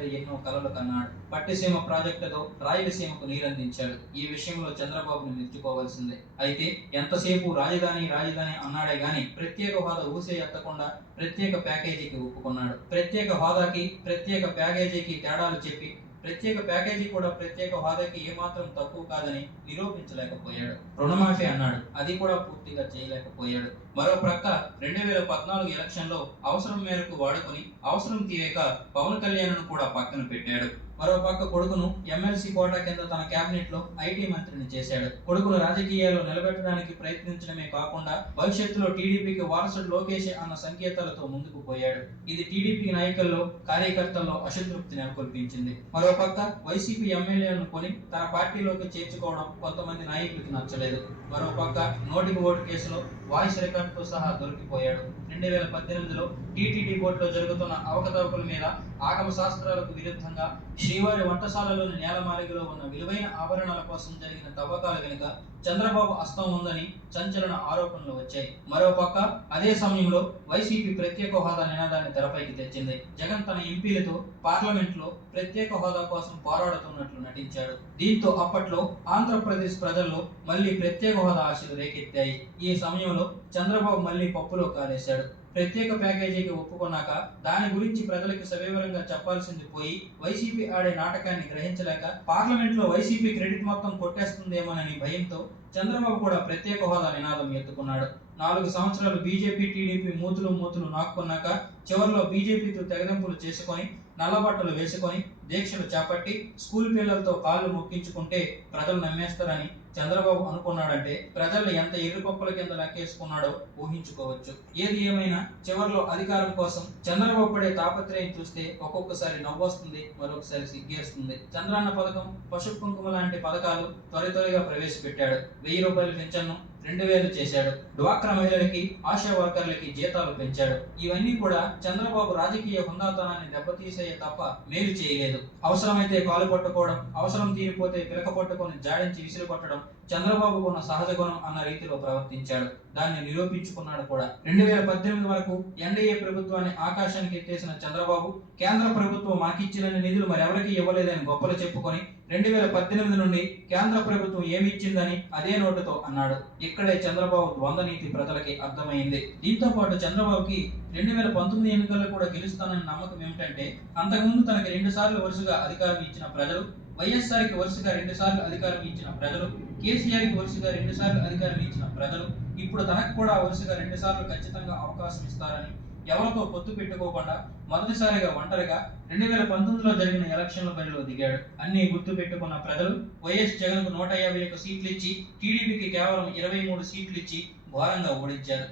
మీద ఎన్నో కలలు కన్నాడు. పట్టిసీమ ప్రాజెక్టుతో రాయలసీమకు నీరందించాడు. ఈ విషయంలో చంద్రబాబును మెచ్చుకోవాల్సిందే. అయితే ఎంతసేపు రాజధాని రాజధాని అన్నాడే గాని ప్రత్యేక హోదా ఊసే ఎత్తకుండా ప్రత్యేక ప్యాకేజీకి ఒప్పుకున్నాడు. ప్రత్యేక హోదాకి ప్రత్యేక ప్యాకేజీకి తేడాలు చెప్పి ప్రత్యేక ప్యాకేజీ కూడా ప్రత్యేక హోదాకి ఏమాత్రం తక్కువ కాదని నిరూపించలేకపోయాడు. రుణమాఫీ అన్నాడు, అది కూడా పూర్తిగా చేయలేకపోయాడు. మరో ప్రక్క 2014 ఎలక్షన్ లో అవసరం మేరకు వాడుకొని అవసరం తీయక పవన్ కళ్యాణ్ కూడా పక్కన పెట్టాడు. మరో పక్క కొడుకును ఎమ్మెల్సీ కోటా కింద తన కేబినెట్ లో ఐటీ మంత్రిని చేశాడు. కొడుకును రాజకీయాల్లో నిలబెట్టడానికి ప్రయత్నించడమే కాకుండా భవిష్యత్తులో టీడీపీకి వారసుడు లోకేష్ అన్న సంకేతాలతో ముందుకు పోయాడు. ఇది టీడీపీ నాయకుల్లో కార్యకర్తల్లో అసంతృప్తి నెలకొల్పించింది. మరో పక్క వైసీపీ ఎమ్మెల్యేలను కొని తన పార్టీలోకి చేర్చుకోవడం కొంతమంది నాయకులకు నచ్చలేదు. మరో పక్క నోటికి ఓటు కేసులో వాయిస్ రికార్డుతో సహా దొరికిపోయాడు. 2018లో టీటీడీ బోర్డులో జరుగుతున్న అవకతవకల మీద ఆగమ శాస్త్రాలకు విరుద్ధంగా శ్రీవారి వంటశాలలోని నేలమాలిగలో ఉన్న విలువైన ఆభరణాల కోసం జరిగిన తవ్వకాల వెనుక చంద్రబాబు హస్తం ఉందని సంచలన ఆరోపణలు వచ్చాయి. మరోపక్క అదే సమయంలో వైసీపీ ప్రత్యేక హోదా నినాదాన్ని తెరపైకి తెచ్చింది. జగన్ తన ఎంపీలతో పార్లమెంట్ లో ప్రత్యేక హోదా కోసం పోరాడుతున్నట్లు నటించాడు. దీంతో అప్పట్లో ఆంధ్రప్రదేశ్ ప్రజల్లో మళ్లీ ప్రత్యేక హోదా ఆశలు రేకెత్తాయి. ఈ సమయంలో చంద్రబాబు మళ్లీ పప్పులో కాలేశాడు. ప్రత్యేక ప్యాకేజీకి ఒప్పుకున్నాక దాని గురించి ప్రజలకు సవివరంగా చెప్పాల్సింది పోయి వైసీపీ ఆడే నాటకాన్ని గ్రహించలేక పార్లమెంట్ లో వైసీపీ క్రెడిట్ మొత్తం కొట్టేస్తుందేమోనని భయంతో చంద్రబాబు కూడా ప్రత్యేక హోదా నినాదం ఎత్తుకున్నాడు. 4 సంవత్సరాలు బీజేపీ టీడీపీ మూతులు నాక్కున్నాక చివరిలో బీజేపీతో తెగదెంపులు చేసుకొని నల్లబట్టలు వేసుకొని దీక్షలు చేపట్టి స్కూల్ పిల్లలతో కాళ్ళు మొక్కించుకుంటే ప్రజలు నమ్మేస్తారని చంద్రబాబు అనుకున్నాడంటే ప్రజలు ఎంత ఎర్రిపప్పుల కింద లెక్కేసుకున్నాడో ఊహించుకోవచ్చు. ఏది ఏమైనా చివరిలో అధికారం కోసం చంద్రబాబు పడే తాపత్రయం చూస్తే ఒక్కొక్కసారి నవ్వొస్తుంది, మరొకసారి సిగ్గేస్తుంది. చంద్రన్న పథకం, పసుపు కుంకుమ లాంటి పథకాలు త్వరిగా ప్రవేశపెట్టాడు. 1000 రూపాయలు పెన్షన్ను 2000 చేశాడు. డ్వాక్రా మహిళలకి, ఆశా వర్కర్లకి జీతాలు పెంచాడు. ఇవన్నీ కూడా చంద్రబాబు రాజకీయ హుందాతనాన్ని దెబ్బతీసేయే తప్ప మేలు చేయలేదు. అవసరమైతే కాలు పట్టుకోవడం, అవసరం తీరిపోతే పిలక పట్టుకొని జాడించి విసిరి కొట్టడం చంద్రబాబుకు ఉన్న సహజ గుణం అన్న రీతిలో ప్రవర్తించాడు. దాన్ని నిరూపించుకున్నాడు కూడా. 2018 వరకు ఎన్డీఏ ప్రభుత్వాన్ని ఆకాశానికి ఎత్తేసిన చంద్రబాబు కేంద్ర ప్రభుత్వం మాకిచ్చిన నిధులు మరెవరికి ఇవ్వలేదని గొప్పలు చెప్పుకొని 2018 నుండి కేంద్ర ప్రభుత్వం ఏమిచ్చిందని అదే నోటుతో అన్నాడు. ఇక్కడే చంద్రబాబు ద్వంద్వ నీతి ప్రజలకి అర్థమైంది. దీంతో పాటు చంద్రబాబుకి 2019 ఎన్నికల్లో కూడా గెలుస్తానని నమ్మకం ఏమిటంటే అంతకుముందు తనకి 2 సార్లు వరుసగా అధికారం ఇచ్చిన ప్రజలు, వైఎస్ఆర్కి వరుసగా 2 సార్లు అధికారం ఇచ్చిన ప్రజలు, కేసీఆర్కి వరుసగా 2 సార్లు అధికారం ఇచ్చిన ప్రజలు ఇప్పుడు తనకు కూడా వరుసగా 2 సార్లు ఖచ్చితంగా అవకాశం ఇస్తారని ఎవరితో పొత్తు పెట్టుకోకుండా మొదటిసారిగా ఒంటరిగా 2019లో జరిగిన ఎలక్షన్ల బరిలో దిగాడు. అన్ని గుర్తు పెట్టుకున్న ప్రజలు వైఎస్ జగన్ కు 151 సీట్లు ఇచ్చి టీడీపీకి కేవలం 23 సీట్లు ఇచ్చి ఘోరంగా ఓడించారు.